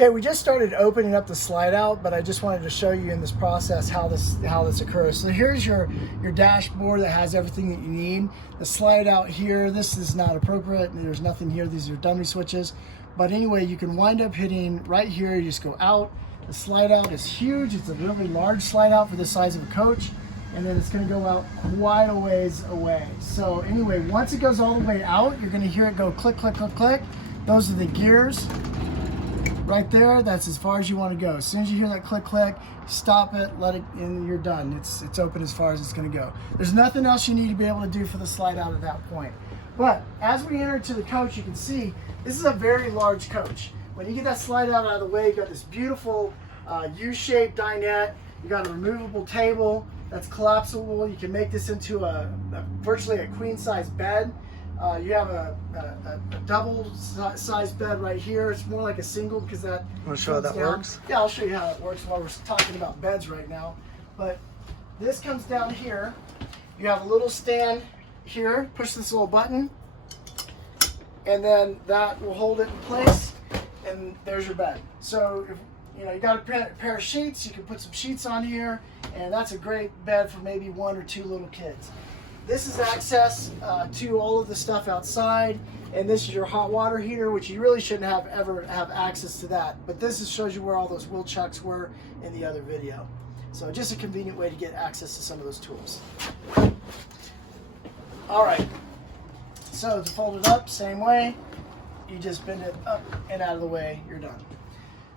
Okay, we just started opening up the slide out, but I just wanted to show you in this process how this occurs. So here's your dashboard that has everything that you need. The slide out here, this is not appropriate. There's nothing here. These are dummy switches. But anyway, you can wind up hitting right here. You just go out. The slide out is huge. It's a really large slide out for the size of a coach. And then it's going to go out quite a ways away. So anyway, once it goes all the way out, you're going to hear it go click, click, click, click. Those are the gears. Right there, that's as far as you want to go. As soon as you hear that click, click, stop it, let it, and you're done. It's open as far as it's going to go. There's nothing else you need to be able to do for the slide out at that point. But as we enter to the coach, you can see this is a very large coach. When you get that slide out of the way, you got this beautiful U-shaped dinette. You got a removable table that's collapsible. You can make this into virtually a queen-size bed. You have a double size bed right here. It's more like a single because that. Want to show how that works? Yeah, I'll show you how it works while we're talking about beds right now. But this comes down here. You have a little stand here. Push this little button, and then that will hold it in place. And there's your bed. So if you got a pair of sheets, you can put some sheets on here, and that's a great bed for maybe 1 or 2 little kids. This is access to all of the stuff outside, and this is your hot water heater, which you really shouldn't ever have access to that. But this shows you where all those wheel chucks were in the other video. So just a convenient way to get access to some of those tools. All right, so to fold it up, same way. You just bend it up and out of the way, you're done.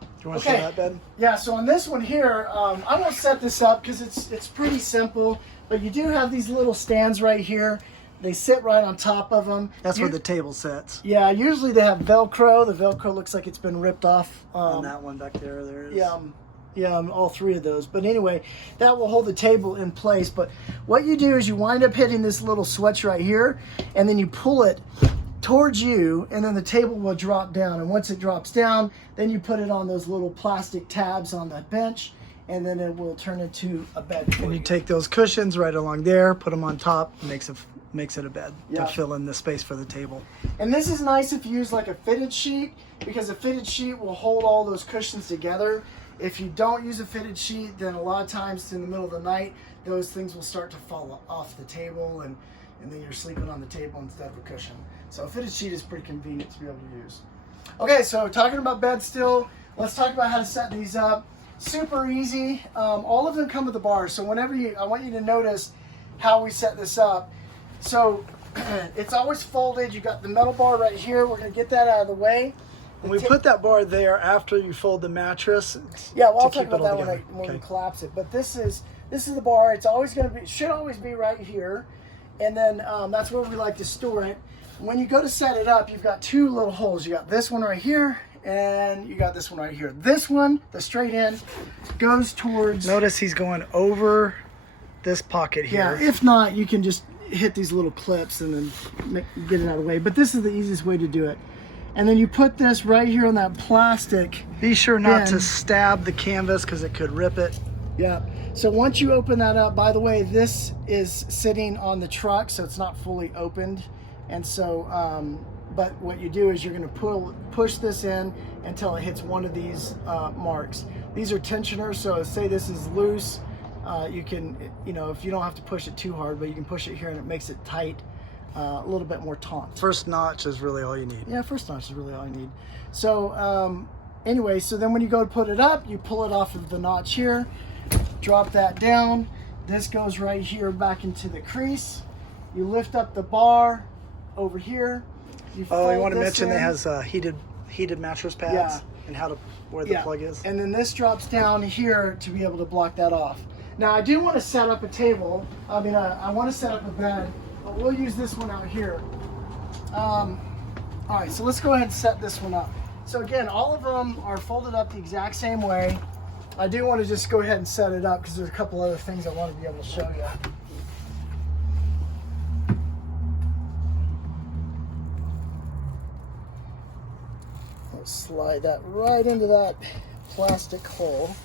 Do you want to show that bed? Yeah, so on this one here, I won't set this up because it's pretty simple. But you do have these little stands right here. They sit right on top of them. That's where the table sits. Yeah, usually they have Velcro. The Velcro looks like it's been ripped off. On that one back there, there is. Yeah, all 3 of those. But anyway, that will hold the table in place. But what you do is you wind up hitting this little switch right here, and then you pull it towards you, and then the table will drop down. And once it drops down, then you put it on those little plastic tabs on that bench, and then it will turn into a bed for and you take those cushions right along there, put them on top, makes it a bed Yeah. to fill in the space for the table. And this is nice if you use like a fitted sheet, because a fitted sheet will hold all those cushions together. If you don't use a fitted sheet, then a lot of times in the middle of the night, those things will start to fall off the table, and then you're sleeping on the table instead of a cushion. So a fitted sheet is pretty convenient to be able to use. Okay, so talking about beds still, let's talk about how to set these up. Super easy. All of them come with a bar. So I want you to notice how we set this up. So it's always folded. You got the metal bar right here. We're going to get that out of the way. And we put that bar there after you fold the mattress. Yeah, well, I'll talk about that when we collapse it. But this is the bar. It's always going to be, should always be right here. And then that's where we like to store it. When you go to set it up, you've got 2 little holes. You got this one right here, and you got this one right here. This one, the straight end, goes towards... Notice he's going over this pocket here. Yeah, if not, you can just hit these little clips and then get it out of the way. But this is the easiest way to do it. And then you put this right here on that plastic. Be sure not to stab the canvas because it could rip it. Yeah. So once you open that up, by the way, this is sitting on the truck, so it's not fully opened. And so, but what you do is you're going to push this in until it hits one of these marks. These are tensioners, so say this is loose, you can, if you don't have to push it too hard, but you can push it here and it makes it tight, a little bit more taut. First notch is really all you need. Yeah, first notch is really all you need. So anyway, so then when you go to put it up, you pull it off of the notch here, drop that down. This goes right here back into the crease. You lift up the bar over here. You want to mention it has heated mattress pads and where the plug is. And then this drops down here to be able to block that off. Now I do want to set up a table. I want to set up a bed, but we'll use this one out here. All right, so let's go ahead and set this one up. So again, all of them are folded up the exact same way. I do want to just go ahead and set it up because there's a couple other things I want to be able to show you. Slide that right into that plastic hole.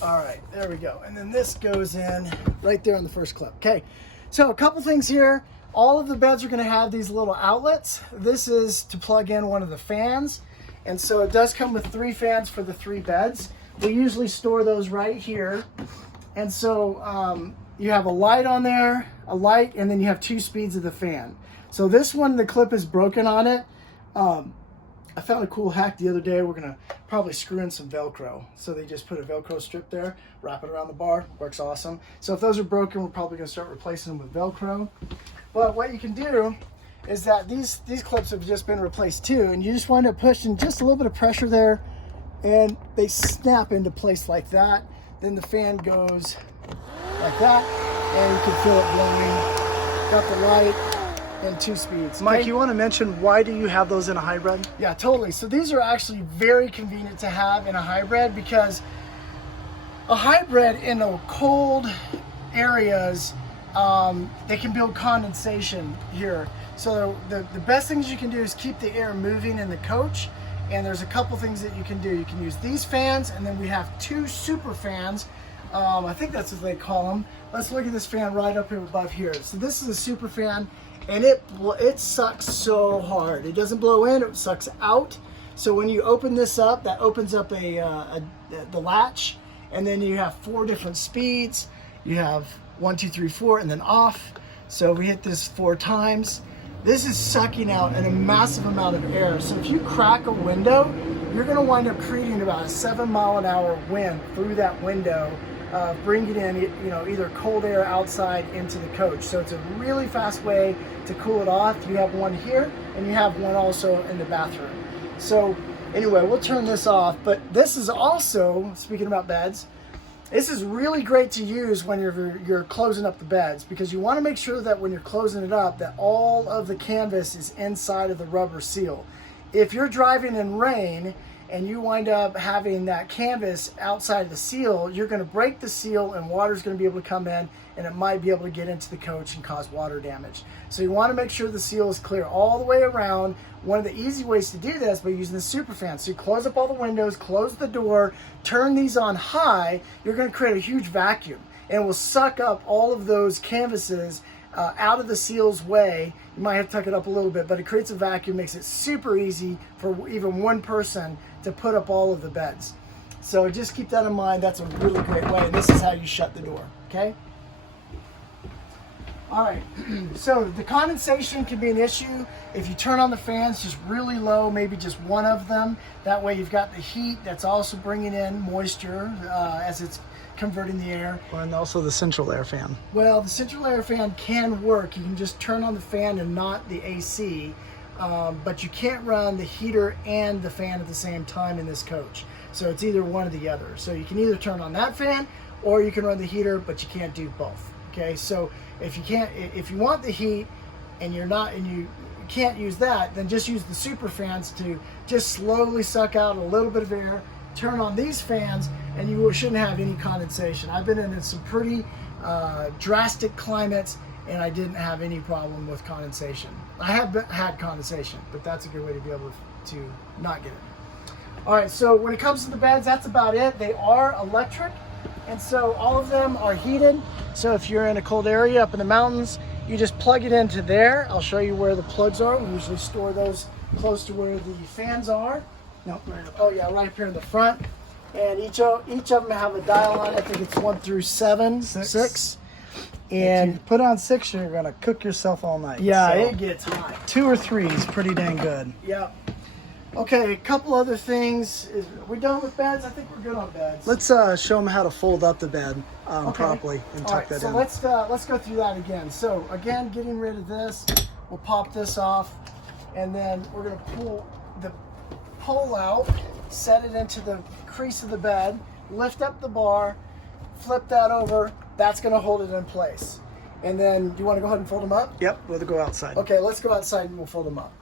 All right, there we go. And then this goes in right there on the first clip. Okay, so a couple things here. All of the beds are going to have these little outlets. This is to plug in one of the fans. And so it does come with 3 fans for the 3 beds. We usually store those right here. And so you have a light on there, a light, and then you have 2 speeds of the fan. So this one, the clip is broken on it. I found a cool hack the other day. We're gonna probably screw in some Velcro. So they just put a Velcro strip there, wrap it around the bar, works awesome. So if those are broken, we're probably gonna start replacing them with Velcro. But what you can do is that these clips have just been replaced too, and you just wind up pushing just a little bit of pressure there, and they snap into place like that. Then the fan goes like that, and you can feel it blowing. Got the light and 2 speeds. Okay? Mike, you want to mention why do you have those in a hybrid? Yeah, totally. So these are actually very convenient to have in a hybrid, because a hybrid in the cold areas, they can build condensation here. So the best things you can do is keep the air moving in the coach. And there's a couple things that you can do. You can use these fans, and then we have 2 super fans. I think that's what they call them. Let's look at this fan right up here above here. So this is a super fan, and it sucks so hard. It doesn't blow in, it sucks out. So when you open this up, that opens up the latch, and then you have 4 different speeds. You have 1, 2, 3, 4, and then off. So we hit this 4 times. This is sucking out a massive amount of air. So if you crack a window, you're gonna wind up creating about a 7-mile-an-hour wind through that window, bringing in either cold air outside into the coach. So it's a really fast way to cool it off. You have one here, and you have one also in the bathroom. So anyway, we'll turn this off, but this is also, speaking about beds, this is really great to use when you're closing up the beds, because you want to make sure that when you're closing it up that all of the canvas is inside of the rubber seal. If you're driving in rain and you wind up having that canvas outside the seal, you're going to break the seal, and water's going to be able to come in, and it might be able to get into the coach and cause water damage. So you want to make sure the seal is clear all the way around. One of the easy ways to do this is by using the super fan. So you close up all the windows, close the door, turn these on high, you're going to create a huge vacuum, and it will suck up all of those canvases out of the seal's way. You might have to tuck it up a little bit, but it creates a vacuum, makes it super easy for even one person to put up all of the beds. So just keep that in mind. That's a really great way. And this is how you shut the door, okay? All right, so the condensation can be an issue if you turn on the fans just really low, maybe just one of them. That way you've got the heat that's also bringing in moisture as it's converting the air. And also the central air fan. Well, the central air fan can work. You can just turn on the fan and not the AC, but you can't run the heater and the fan at the same time in this coach. So it's either one or the other. So you can either turn on that fan, or you can run the heater, but you can't do both. Okay, so if you want the heat and you can't use that, then just use the super fans to just slowly suck out a little bit of air. Turn on these fans, and you shouldn't have any condensation. I've been in some pretty drastic climates, and I didn't have any problem with condensation. I have had condensation, but that's a good way to be able to not get it. All right, so when it comes to the beds, that's about it. They are electric, and so all of them are heated. So if you're in a cold area up in the mountains, you just plug it into there. I'll show you where the plugs are. We usually store those close to where the fans are. No, right up. Oh yeah, right up here in the front. And each of them have a dial on it. I think it's 1 through 7, 6. And if you put on 6, you're gonna cook yourself all night. yeah, So it gets hot. 2 or 3 is pretty dang good. Yeah. Okay, a couple other things. Are we done with beds? I think we're good on beds. Let's show them how to fold up the bed properly and tuck that so in. let's go through that again. So again, getting rid of this, we'll pop this off, and then we're gonna pull the pole out, set it into the crease of the bed, lift up the bar, flip that over. That's gonna hold it in place. And then, do you want to go ahead and fold them up? Yep, we'll go outside. Okay, let's go outside and we'll fold them up.